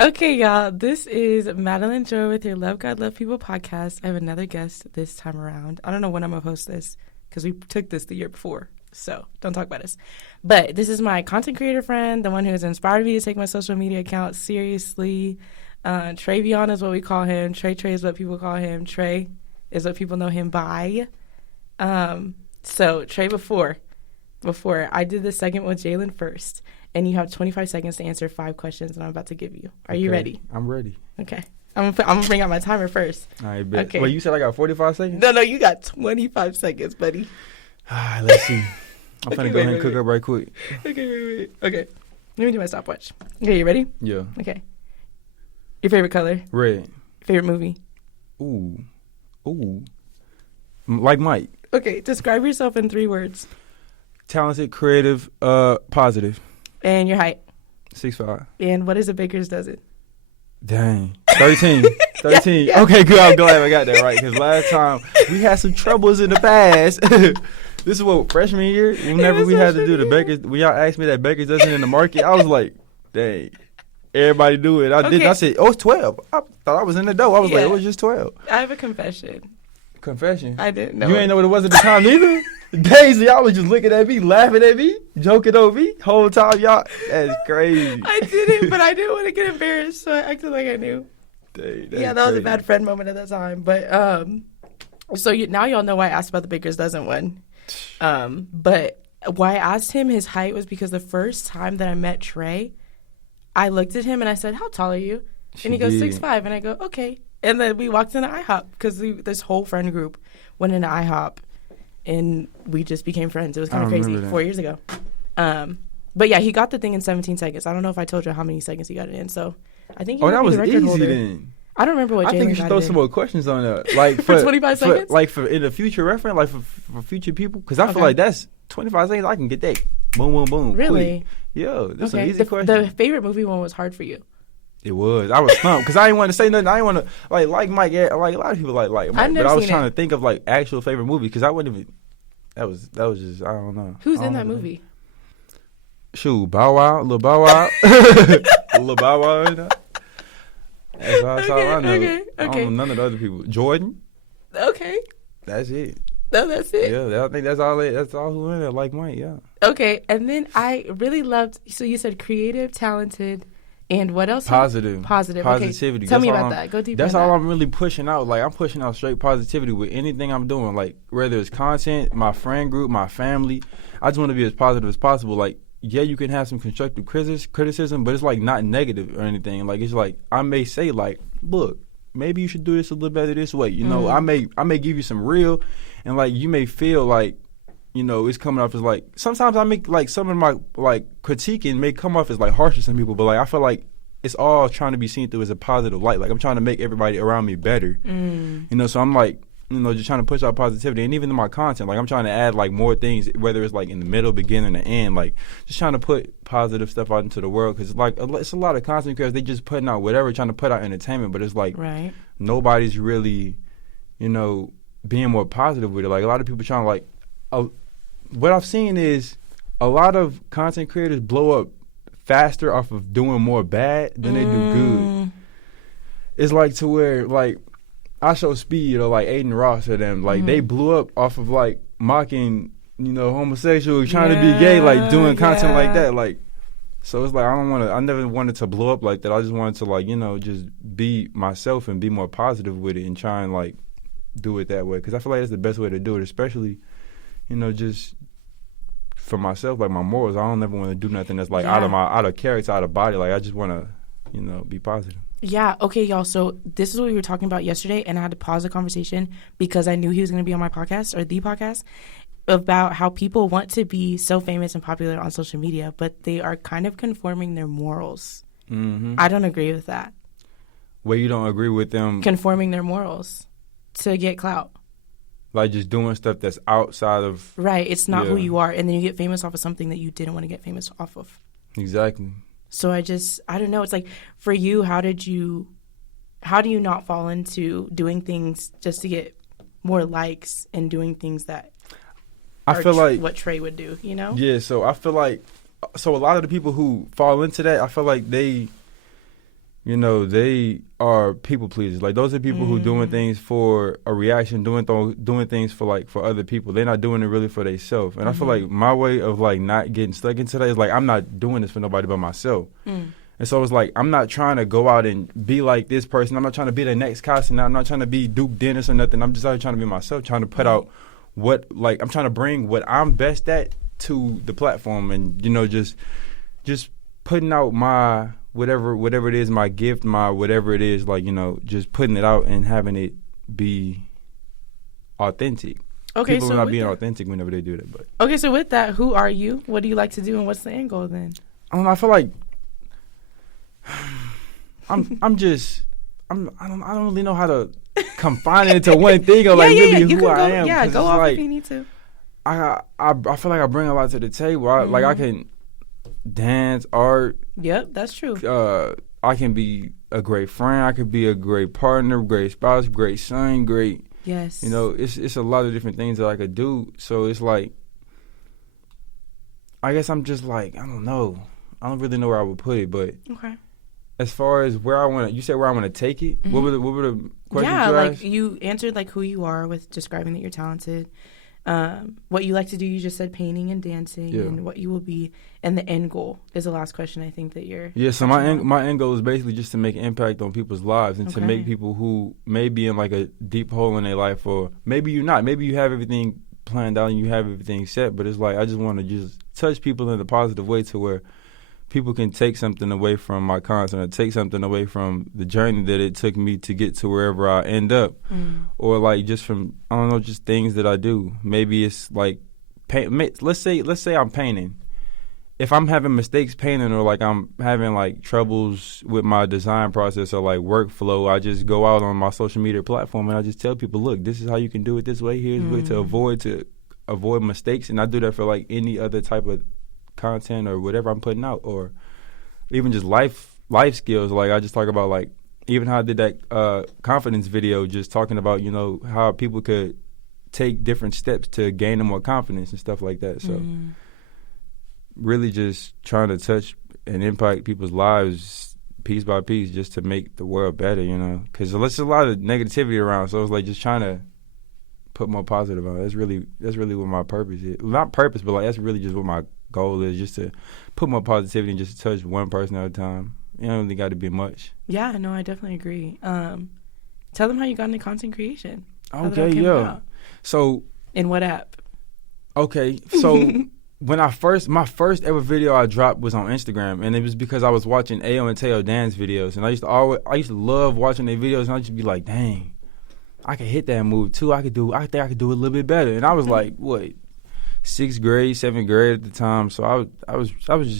Okay, y'all. This is Madeline Joy with your Love God, Love People podcast. I have another guest this time around. I don't know when I'm going to post this because we took this the year before, so don't talk about us. But this is my content creator friend, the one who has inspired me to take my social media account seriously. Tre is what we call him. Tre is what people call him. Tre is what people know him by. So Tre, before I did the segment with Jalen first. And you have 25 seconds to answer 5 questions that I'm about to give you. Are you ready? I'm ready. Okay. I'm gonna bring out my timer first. All right, bet. Okay. Wait, you said I got 45 seconds? No, you got 25 seconds, buddy. All right, let's see. I'm finna go ahead and cook up right quick. Okay, wait. Okay. Let me do my stopwatch. Okay, you ready? Yeah. Okay. Your favorite color? Red. Favorite movie? Ooh. Like Mike. Okay, describe yourself in 3 words. Talented, creative, positive. And your height? 6'5". And what is a baker's dozen? Dang. 13. 13. Yeah. Okay, good. I'm glad I got that right. Because last time we had some troubles in the past. This is what, freshman year? Whenever we had to do the Bakers, when y'all asked me that Bakers dozen in the market, I was like, dang. Everybody do it. I said, oh, it's 12. I thought I was in the dough. I was like, it was just 12. I have a confession. Confession? I didn't know. You ain't know what it was at the time either? Daisy, y'all was just looking at me, laughing at me, joking over me, whole time, y'all. That's crazy. I didn't, but I didn't want to get embarrassed, so I acted like I knew. Dang, Yeah, that was a bad friend moment at that time. But so now y'all know why I asked about the Baker's Dozen one. But why I asked him his height was because the first time that I met Tre, I looked at him and I said, "How tall are you?" And he goes, 6'5", and I go, "Okay." And then we walked into IHOP because this whole friend group went into IHOP. And we just became friends. It was kind of crazy 4 years ago. But yeah, he got the thing in 17 seconds. I don't know if I told you how many seconds he got it in. So I think he might be the record holder. Then. I don't remember what Jalen got. I think you should throw some more questions on that. Like for 25 seconds? Like for in the future reference, like for future people. Because I feel like that's 25 seconds. I can get that. Boom, boom, boom. Really? Quick. Yo, that's an easy question. The favorite movie one was hard for you. It was. I was stumped because I didn't want to say nothing. I didn't want to like Mike. Yeah, like a lot of people like Mike. But I was trying to think of like actual favorite movie because I wouldn't even. That was just, I don't know. Who's in that movie? Shoot, Bow Wow, Lil Bow Wow. Lil Bow Wow in that. That's all I know. Okay. I don't know none of the other people. Jordan. Okay. That's it. No, that's it? Yeah, I think that's all who in there, like Mike, yeah. Okay, and then I really loved, so you said creative, talented, and what else? Positive. Okay. Positivity. Tell me about that. Go deeper. That's all I'm really pushing out. Like, I'm pushing out straight positivity with anything I'm doing. Like, whether it's content, my friend group, my family. I just want to be as positive as possible. Like, yeah, you can have some constructive criticism, but it's, like, not negative or anything. Like, it's like, I may say, like, look, maybe you should do this a little better this way. You know, I may give you some real, and, like, you may feel like, you know, it's coming off as like, sometimes I make like some of my like critiquing may come off as like harsh to some people, but like I feel like it's all trying to be seen through as a positive light. Like I'm trying to make everybody around me better, you know. So I'm like, you know, just trying to push out positivity, and even in my content, like I'm trying to add like more things, whether it's like in the middle, beginning, and the end, like just trying to put positive stuff out into the world because like it's a lot of content creators, they just putting out whatever, trying to put out entertainment, but it's like nobody's really, you know, being more positive with it. Like a lot of people trying to like. What I've seen is a lot of content creators blow up faster off of doing more bad than they do good. It's like to where like I show Speed or like Aiden Ross or them like they blew up off of like mocking, you know, homosexuals, trying to be gay, like doing content like that. Like so it's like I never wanted to blow up like that. I just wanted to like, you know, just be myself and be more positive with it and try and like do it that way because I feel like that's the best way to do it, especially, you know, just for myself, like my morals. I don't ever want to do nothing that's like out of character, out of body. Like I just want to, you know, be positive. Yeah. Okay, y'all. So this is what we were talking about yesterday, and I had to pause the conversation because I knew he was going to be on my podcast or the podcast about how people want to be so famous and popular on social media, but they are kind of conforming their morals. I don't agree with that. Well, you don't agree with them conforming their morals to get clout. Like just doing stuff that's outside of... Right. It's not who you are. And then you get famous off of something that you didn't want to get famous off of. Exactly. So I don't know. It's like, for you, how do you not fall into doing things just to get more likes and doing things that I feel like what Tre would do, you know? Yeah, so I feel like... So a lot of the people who fall into that, I feel like they... you know, they are people pleasers. Like, those are people who doing things for a reaction, doing things for other people. They're not doing it really for themselves. And I feel like my way of like not getting stuck into that is like, I'm not doing this for nobody but myself. And so it's like, I'm not trying to go out and be like this person. I'm not trying to be the next Costin. I'm not trying to be Duke Dennis or nothing. I'm just out here trying to be myself, trying to put out I'm trying to bring what I'm best at to the platform, and, you know, just putting out my whatever it is, my gift, my whatever it is, like, you know, just putting it out and having it be authentic. Okay, people so are not being authentic whenever they do that. But okay, so with that, who are you? What do you like to do, and what's the end goal then? I don't know. I feel like I don't really know how to confine it into one thing or like really who I am. Yeah, go off like, if you need to. I feel like I bring a lot to the table. Like, I can dance, art. Yep, that's true. I can be a great friend. I could be a great partner, great spouse, great son, great. Yes. You know, it's a lot of different things that I could do. So it's like, I guess I'm just like, I don't know. I don't really know where I would put it, but okay. As far as where I want to, you said where I want to take it. What were the questions? Yeah, you like asked? you answered like who you are with describing that you're talented. What you like to do, you just said painting and dancing, and what you will be, and the end goal is the last question. I think that you're. Yeah, so my end goal is basically just to make an impact on people's lives and to make people who may be in like a deep hole in their life, or maybe you're not, maybe you have everything planned out and you have everything set, but it's like I just want to just touch people in a positive way to where people can take something away from my content, or take something away from the journey that it took me to get to wherever I end up, or like just from, I don't know, just things that I do. Maybe it's like, let's say I'm painting. If I'm having mistakes painting, or like I'm having like troubles with my design process or like workflow, I just go out on my social media platform and I just tell people, look, this is how you can do it this way. Here's a way to avoid mistakes. And I do that for like any other type of content or whatever I'm putting out, or even just life skills. Like I just talk about, like, even how I did that confidence video, just talking about, you know, how people could take different steps to gain more confidence and stuff like that. So really just trying to touch and impact people's lives piece by piece, just to make the world better, you know, because there's a lot of negativity around. So it's like just trying to put more positive on it. That's really what my purpose is. Not purpose, but like that's really just what my goal is, just to put more positivity and just touch one person at a time. You don't really got to be much. Yeah, no, I definitely agree. Tell them how you got into content creation. Okay, yeah. So in what app? Okay, so when my first ever video I dropped was on Instagram, and it was because I was watching Ayo and Teo dance videos, and I used to love watching their videos, and I used to be like, dang, I could hit that move too. I think I could do it a little bit better. And I was like, what, 6th grade, 7th grade at the time. So I was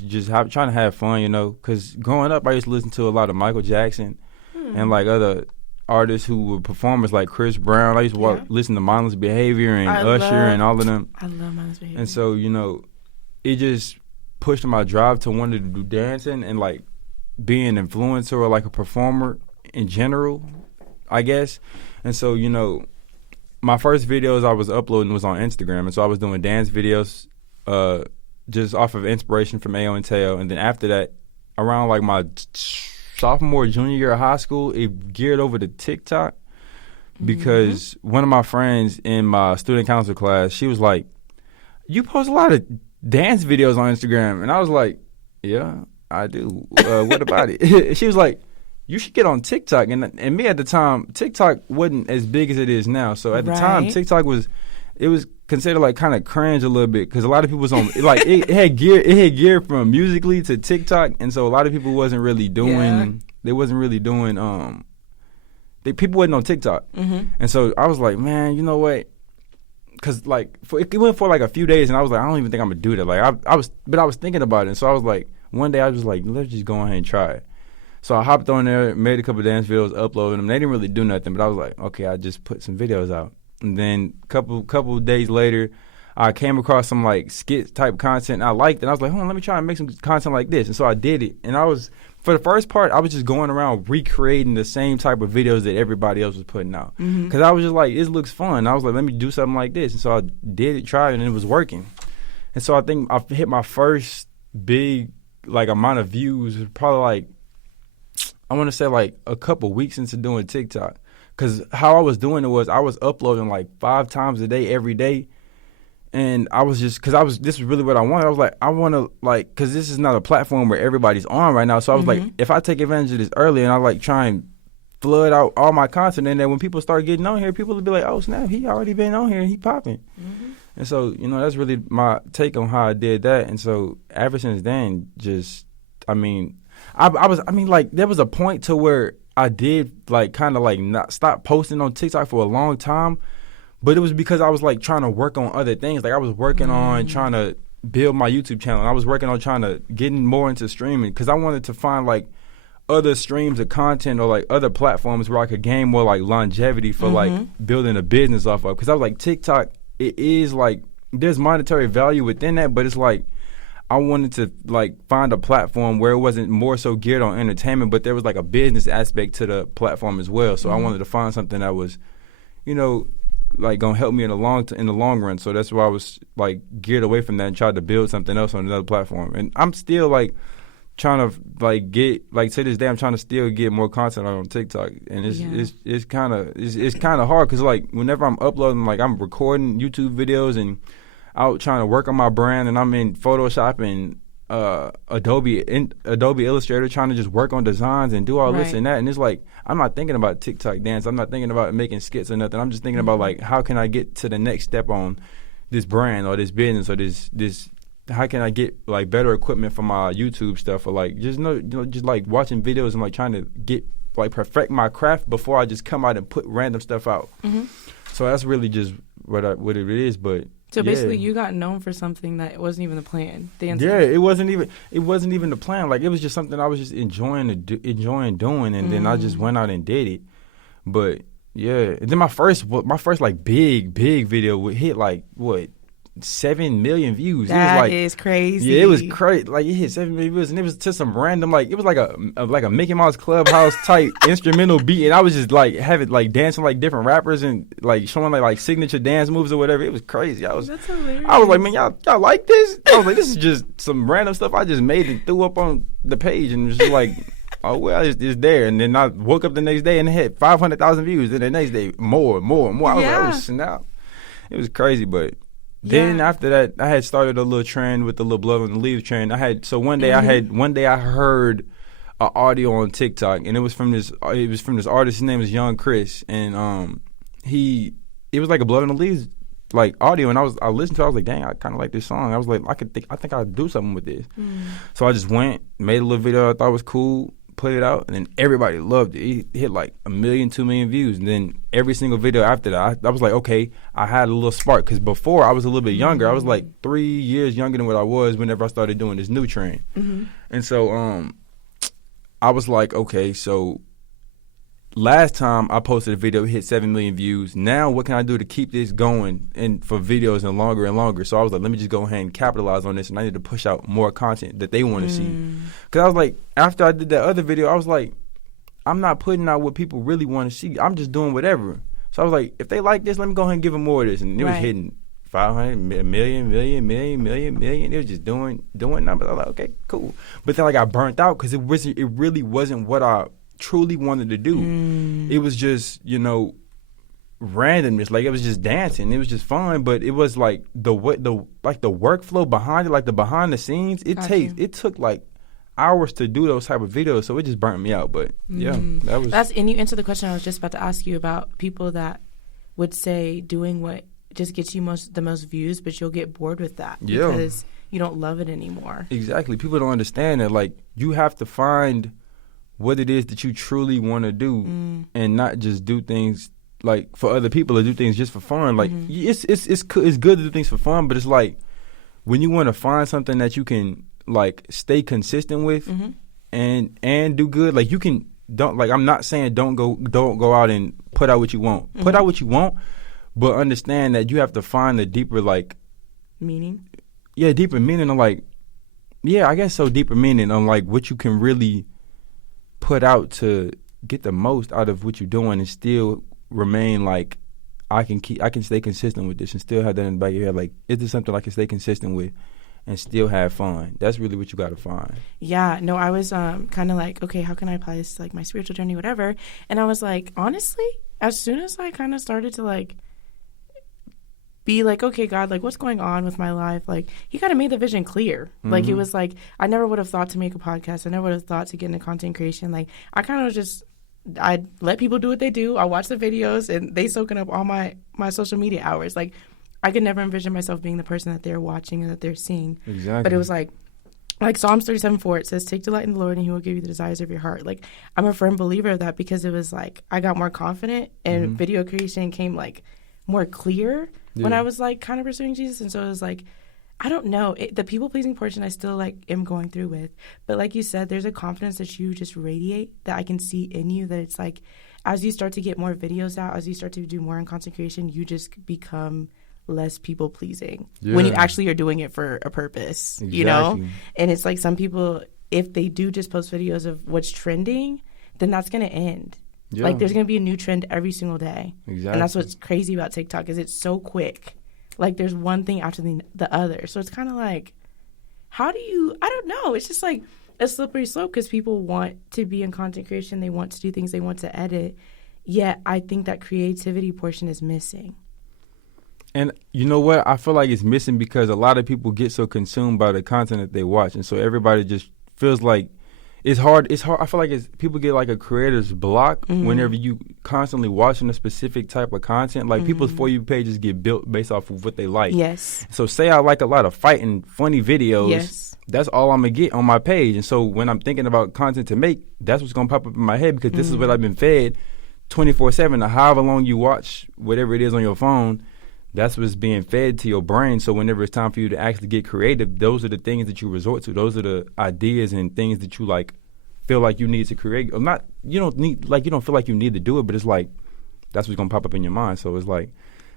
just trying to have fun, you know, because growing up I used to listen to a lot of Michael Jackson and like other artists who were performers like Chris Brown. I used to listen to Mindless Behavior and Usher and all of them. I love Mindless Behavior. And so, you know, it just pushed my drive to want to do dancing and like being an influencer or like a performer in general, I guess. And so, you know, my first videos I was uploading was on Instagram, and so I was doing dance videos just off of inspiration from Ayo and Teo. And then after that, around like my sophomore, junior year of high school, it geared over to TikTok because one of my friends in my student council class, she was like, you post a lot of dance videos on Instagram. And I was like, yeah, I do. What about it? She was like, you should get on TikTok. And me at the time, TikTok wasn't as big as it is now. So at the time, TikTok was considered like kind of cringe a little bit because a lot of people was on like it had gear from Musical.ly to TikTok, and so a lot of people wasn't really doing people wasn't on TikTok. And so I was like, man, you know what? Because like it went for like a few days, and I was like, I don't even think I'm gonna do that. Like I was thinking about it, and so I was like, one day I was like, let's just go ahead and try it. So I hopped on there, made a couple of dance videos, uploaded them. They didn't really do nothing, but I was like, okay, I just put some videos out. And then a couple of days later, I came across some like skit type content, and I liked it. I was like, hold on, let me try and make some content like this. And so I did it. And for the first part, I was just going around recreating the same type of videos that everybody else was putting out. Because I was just like, this looks fun. I was like, let me do something like this. And so I did it, tried it, and it was working. And so I think I hit my first big like amount of views, probably like, I want to say like a couple weeks into doing TikTok. Because how I was doing it was I was uploading like 5 times a day every day. And I was just, this was really what I wanted. I was like, I want to, like, because this is not a platform where everybody's on right now. So I was like, if I take advantage of this early and I like try and flood out all my content, and then when people start getting on here, people will be like, oh, snap, he already been on here and he popping. And so, you know, that's really my take on how I did that. And so ever since then, just, I mean, like, there was a point to where I did, like, kind of, like, not stop posting on TikTok for a long time. But it was because I was, like, trying to work on other things. Like, I was working on trying to build my YouTube channel. And I was working on trying to getting more into streaming because I wanted to find, like, other streams of content or, like, other platforms where I could gain more, like, longevity for, like, building a business off of. Because I was like, TikTok, it is, like, there's monetary value within that, but it's, like, I wanted to, like, find a platform where it wasn't more so geared on entertainment, but there was, like, a business aspect to the platform as well. So I wanted to find something that was, you know, like gonna help me in the long run. So that's why I was like geared away from that and tried to build something else on another platform. And I'm still like trying to like get like to this day I'm trying to still get more content on TikTok. And it's kind of hard because like whenever I'm uploading, like I'm recording YouTube videos and out trying to work on my brand, and I'm in Photoshop and Adobe Illustrator trying to just work on designs and do all this and that, and it's like I'm not thinking about TikTok dance, I'm not thinking about making skits or nothing. I'm just thinking about like how can I get to the next step on this brand or this business or this how can I get like better equipment for my YouTube stuff or like just just like watching videos and like trying to get like perfect my craft before I just come out and put random stuff out. So that's really just what it is. But so basically, you got known for something that wasn't even the plan. Dancing. Yeah, it wasn't even the plan. Like it was just something I was just enjoying doing, and then I just went out and did it. But yeah, and then my first like big video would hit like what 7 million views. That is crazy. Yeah, it was crazy. Like it hit 7 million views, and it was to some random like it was like a Mickey Mouse Clubhouse type instrumental beat, and I was just like having like dancing like different rappers and like showing like signature dance moves or whatever. It was crazy. That's hilarious. I was like, man, y'all like this? I was like, this is just some random stuff I just made and threw up on the page, and it was just like, oh well, it's there. And then I woke up the next day and it had 500,000 views. Then the next day, more. I was like, oh snap! It was crazy, but. Then after that, I had started a little trend with the little blood on the leaves trend. One day I heard an audio on TikTok, and it was from this artist. His name is Young Chris, and it was like a blood on the leaves like audio, and I listened to it. I was like, dang, I kind of like this song. I was like, I think I'd do something with this. So I just went, made a little video I thought was cool, put it out, and then everybody loved it. It hit like 1 million, 2 million views, and then every single video after that, I was like, okay, I had a little spark, because before I was a little bit younger. I was like 3 years younger than what I was whenever I started doing this new trend. And so I was like, okay, so last time I posted a video, it hit 7 million views. Now what can I do to keep this going and for videos and longer? So I was like, let me just go ahead and capitalize on this, and I need to push out more content that they want to see. Because I was like, after I did that other video, I was like, I'm not putting out what people really want to see. I'm just doing whatever. So I was like, if they like this, let me go ahead and give them more of this. And it was hitting 500, million. It was just doing numbers. I was like, okay, cool. But then I got burnt out because it really wasn't what I truly wanted to do. It was just, randomness. Like it was just dancing. It was just fun, but it was like the workflow behind it, like the behind the scenes. It took like hours to do those type of videos, so it just burnt me out. But and you answered the question I was just about to ask you about people that would say doing what just gets you the most views, but you'll get bored with that because you don't love it anymore. Exactly. People don't understand that. Like you have to find what it is that you truly want to do, and not just do things like for other people or do things just for fun. Like it's good to do things for fun, but it's like when you want to find something that you can like stay consistent with and do good. Like I'm not saying don't go out and put out what you want. Put out what you want, but understand that you have to find the deeper like meaning. Yeah, deeper meaning on like I guess so. Deeper meaning on like what you can really put out to get the most out of what you're doing and still remain like I can stay consistent with this and still have that in the back of your head. Like, is this something I can stay consistent with and still have fun. That's really what you got to find. Yeah, no, I was kind of like, okay, how can I apply this to like my spiritual journey, whatever? And I was like, honestly, as soon as I kind of started to like be like, okay, God, like what's going on with my life? Like he kind of made the vision clear. Mm-hmm. Like it was like, I never would have thought to make a podcast. I never would have thought to get into content creation. Like I kind of just, I let people do what they do. I watch the videos and they soaking up all my social media hours. Like I could never envision myself being the person that they're watching and that they're seeing. Exactly. But it was like Psalms 37:4, it says, take delight in the Lord and he will give you the desires of your heart. Like I'm a firm believer of that because it was like I got more confident and video creation came like more clear when I was like kind of pursuing Jesus. And so it was like, I don't know, the people pleasing portion I still like am going through with. But like you said, there's a confidence that you just radiate that I can see in you, that it's like as you start to get more videos out, as you start to do more in content creation, you just become less people pleasing when you actually are doing it for a purpose, you know? And it's like some people, if they do just post videos of what's trending, then that's going to end. Yeah. Like there's going to be a new trend every single day. Exactly. And that's what's crazy about TikTok is it's so quick. Like there's one thing after the other. So it's kind of like, how do you, I don't know. It's just like a slippery slope because people want to be in content creation. They want to do things. They want to edit. Yet I think that creativity portion is missing. And you know what? I feel like it's missing because a lot of people get so consumed by the content that they watch. And so everybody just feels like it's hard. It's hard. I feel like people get like a creator's block whenever you constantly watching a specific type of content. Like people's For You pages get built based off of what they like. Yes. So say I like a lot of fighting, funny videos. Yes. That's all I'm going to get on my page. And so when I'm thinking about content to make, that's what's going to pop up in my head because this is what I've been fed 24/7 or however long you watch whatever it is on your phone. That's what's being fed to your brain. So whenever it's time for you to actually get creative, those are the things that you resort to. Those are the ideas and things that you like feel like you need to create. Or not, you don't feel like you need to do it, but it's like that's what's gonna pop up in your mind. So it's like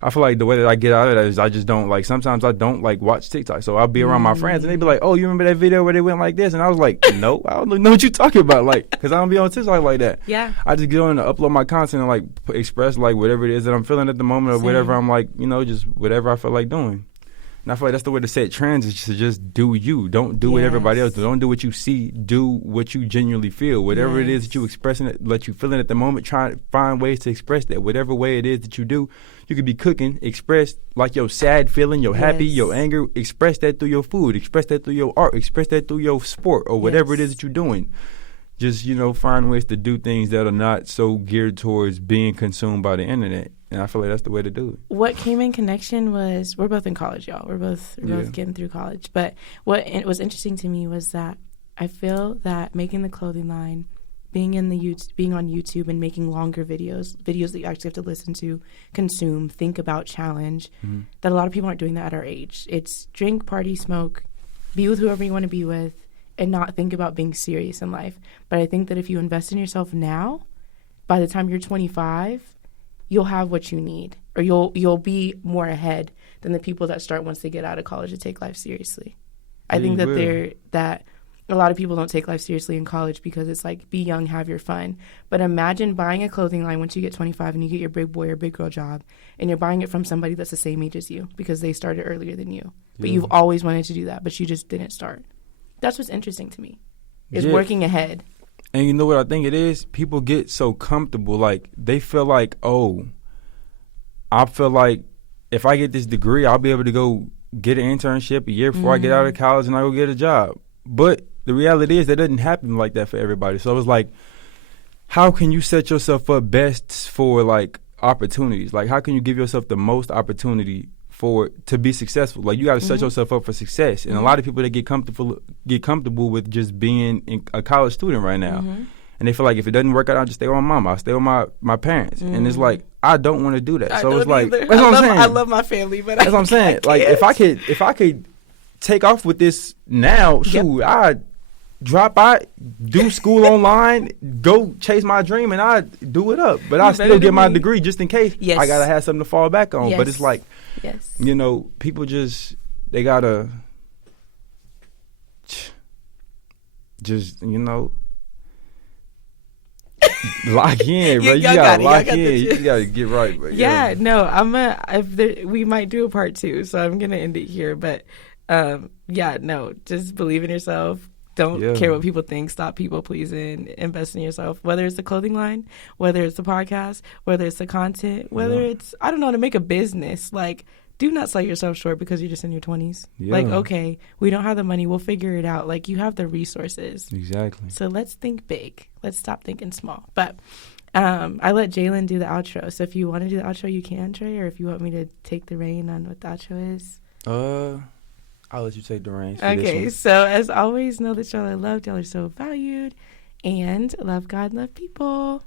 I feel like the way that I get out of that is I just don't like. Sometimes I don't like watch TikTok. So I'll be around my friends and they be like, "Oh, you remember that video where they went like this?" And I was like, "No, I don't know what you're talking about." Like, because I don't be on TikTok like that. Yeah. I just get on and upload my content and like express like whatever it is that I'm feeling at the moment or whatever I'm like, just whatever I feel like doing. And I feel like that's the way to set trends is to just do you. Don't do what everybody else does. Don't do what you see. Do what you genuinely feel. Whatever it is that you expressing, let you feeling at the moment, try to find ways to express that. Whatever way it is that you do, you could be cooking, express like your sad feeling, your happy, your anger, express that through your food, express that through your art, express that through your sport or whatever it is that you're doing. Just, find ways to do things that are not so geared towards being consumed by the internet. And I feel like that's the way to do it. What came in connection was we're both in college, y'all. We're both getting through college. But what was interesting to me was that I feel that making the clothing line, being on YouTube and making longer videos that you actually have to listen to, consume, think about, challenge, that a lot of people aren't doing that at our age. It's drink, party, smoke, be with whoever you want to be with, and not think about being serious in life. But I think that if you invest in yourself now, by the time you're 25, you'll have what you need, or you'll be more ahead than the people that start once they get out of college to take life seriously. I think that a lot of people don't take life seriously in college because it's like, be young, have your fun. But imagine buying a clothing line once you get 25 and you get your big boy or big girl job, and you're buying it from somebody that's the same age as you because they started earlier than you. But you've always wanted to do that, but you just didn't start. That's what's interesting to me, is working ahead. And you know what I think it is? People get so comfortable. Like, they feel like, I feel like if I get this degree, I'll be able to go get an internship a year before I get out of college and I go get a job. But the reality is that doesn't happen like that for everybody. So it's like, how can you set yourself up best for, like, opportunities? Like, how can you give yourself the most opportunity to be successful? Like, you got to set yourself up for success. And a lot of people that get comfortable with just being a college student right now. And they feel like if it doesn't work out, I'll just stay with my mama. I'll stay with my parents. And it's like, I don't want to do that. So it's like, that's what I'm saying. I love my family, but that's what I'm saying. Like, if I could take off with this now, shoot, I'd drop out, do school online, go chase my dream, and I'd do it up. But I still get my degree just in case. I got to have something to fall back on. But it's like, people just, they got to just, lock in, bro. You gotta lock in. You gotta get right, bro. No, we might do a part 2, so I'm gonna end it here. But Just believe in yourself. Don't care what people think. Stop people pleasing. Invest in yourself. Whether it's the clothing line, whether it's the podcast, whether it's the content, whether it's, I don't know, to make a business. Like, do not sell yourself short because you're just in your 20s. Yeah. Like, okay, we don't have the money. We'll figure it out. Like, you have the resources. Exactly. So let's think big. Let's stop thinking small. But I let Jalen do the outro. So if you want to do the outro, you can, Trey. Or if you want me to take the reign on what the outro is. I'll let you take the reins. Okay, so as always, know that y'all are loved, y'all are so valued, and love God, love people.